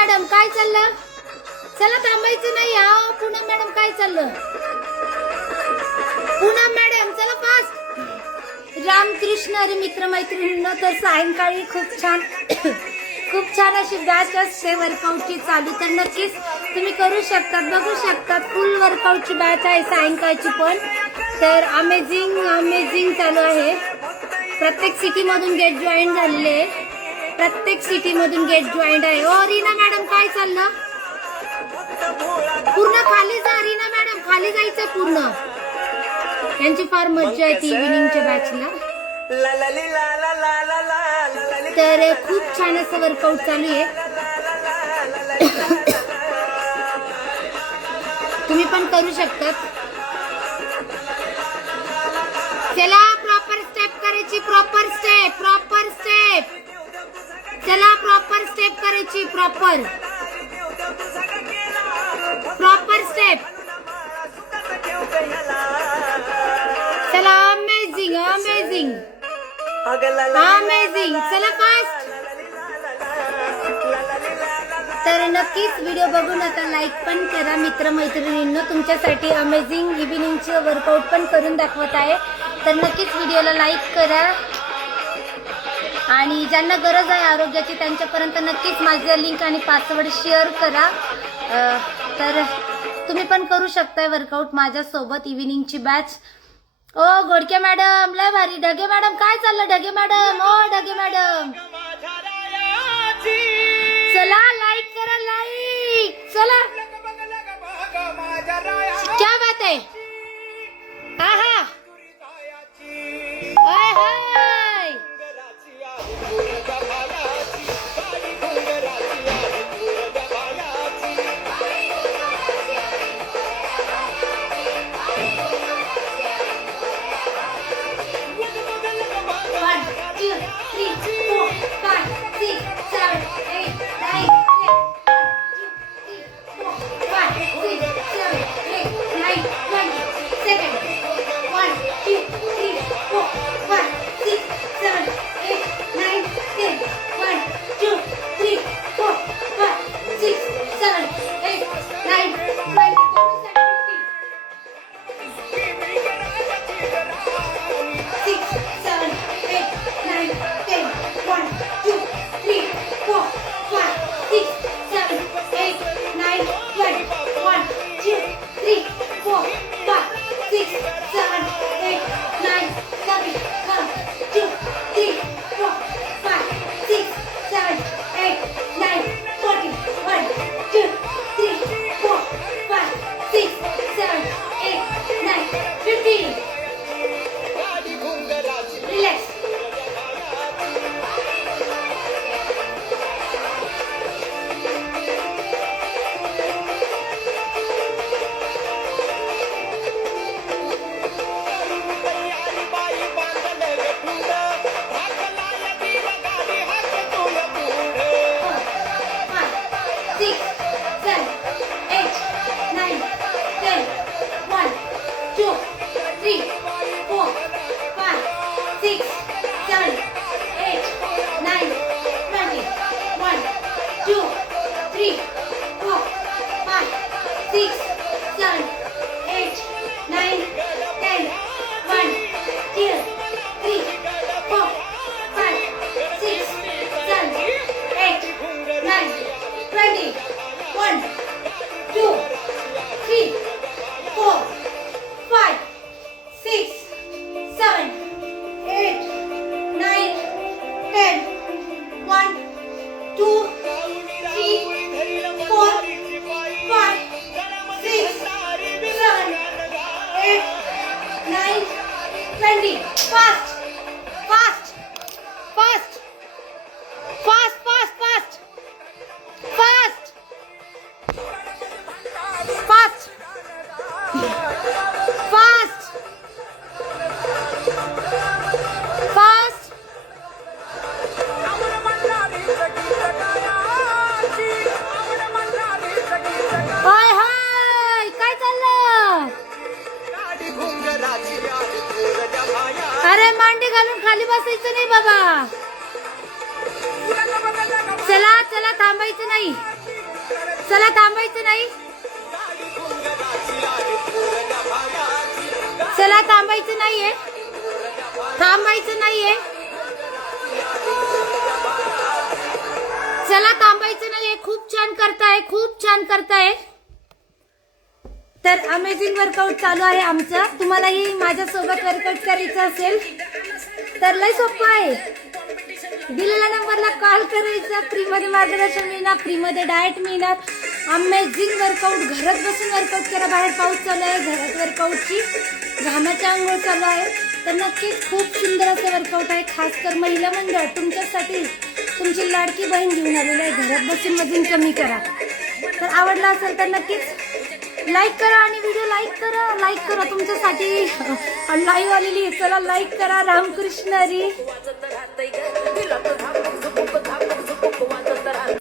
Madam काय चाललं? चला थांबायचं नाही. हा पूनम मॅडम काय चाललं? पूनम मॅडम चला फास्ट. रामकृष्ण हरी मित्र मैत्रिणींनो, तर सायंकाळी खूप छान अशी बॅच असते वर्कआउटची चालू, तर नक्कीच तुम्ही करू शकतात, बघू शकतात. फुल वर्कआउटची बॅच आहे सायंकाळची पण. तर अमेझिंग चालू आहे. प्रत्येक सिटीमधून गेट जॉईन झालेले आहे. प्रत्येक सिटीमधून गेट जॉईन आहे. ओ रीना मॅडम काय चाललं? पूर्ण खाली जा रीना मॅडम, खाली जायचं पूर्ण. यांची फार मज्जा येते इव्हिनिंगच्या बॅचला. तर खूप छान असं वर्कआउट चालू आहे. तुम्ही पण करू शकतात. चला प्रॉपर स्टेप करायची, प्रॉपर स्टेप. चला प्रॉपर स्टेप करायची, प्रॉपर स्टेप. चला अमेझिंग. चला फास्ट. तर नक्कीच व्हिडिओ बघून आता लाईक पण करा मित्रमैत्रिणींनो. तुमच्यासाठी अमेझिंग इव्हिनिंगचं वर्कआउट पण करून दाखवत आहे. तर नक्कीच व्हिडिओला लाईक करा आणि ज्यांना गरज आहे आरोग्याची त्यांच्यापर्यंत नक्कीच माझं लिंक आणि पासवर्ड शेअर करा. तर तुम्ही पण करू शकताय वर्कआउट माझ्यासोबत इव्हिनिंगची बॅच. ओ घोडके मॅडम लय भारी. ढगे मॅडम काय चाललं? ढगे मॅडम, ओ ढगे मॅडम चला लाईक करा, लाईक. चला क्या बात आहे. आहा हाय. खाली बसायचं नाही बाबा. चला चला थांबायचं नाही. चला थांबायचं नाही, चला थांबायचं नाहीये, थांबायचं नाहीये, चला थांबायचं नाहीये. खूप छान करताय, खूप छान करताय. तर अमेझिंग वर्कआउट चालू आहे आमचं. तुम्हालाही माझ्यासोबत वर्कआउट करायचं असेल तर लय सोपं आहे. दिलेल्या नंबरला कॉल करायचा, फ्रीमध्ये मार्गदर्शन मिळणार, फ्रीमध्ये डाएट मिळणार. अमेझिंग वर्कआउट, घरात बसून वर्कआउट करा. बाहेर पाऊस चालू आहे, घरात वर्कआउटची घामाची आंघोळ चालू आहे. तर नक्कीच खूप सुंदर असं वर्कआउट आहे. खास कर महिला मंडळ तुमच्यासाठी तुमची लाडकी बहीण घेऊन आलेली आहे. घरात बसून वजन कमी करा. तर आवडला असेल तर नक्कीच लाईक करा आणि व्हिडिओ लाईक करा, लाईक करा. तुमच्यासाठी लाईव्ह आलेली आहे, चला लाईक करा. रामकृष्ण हरी.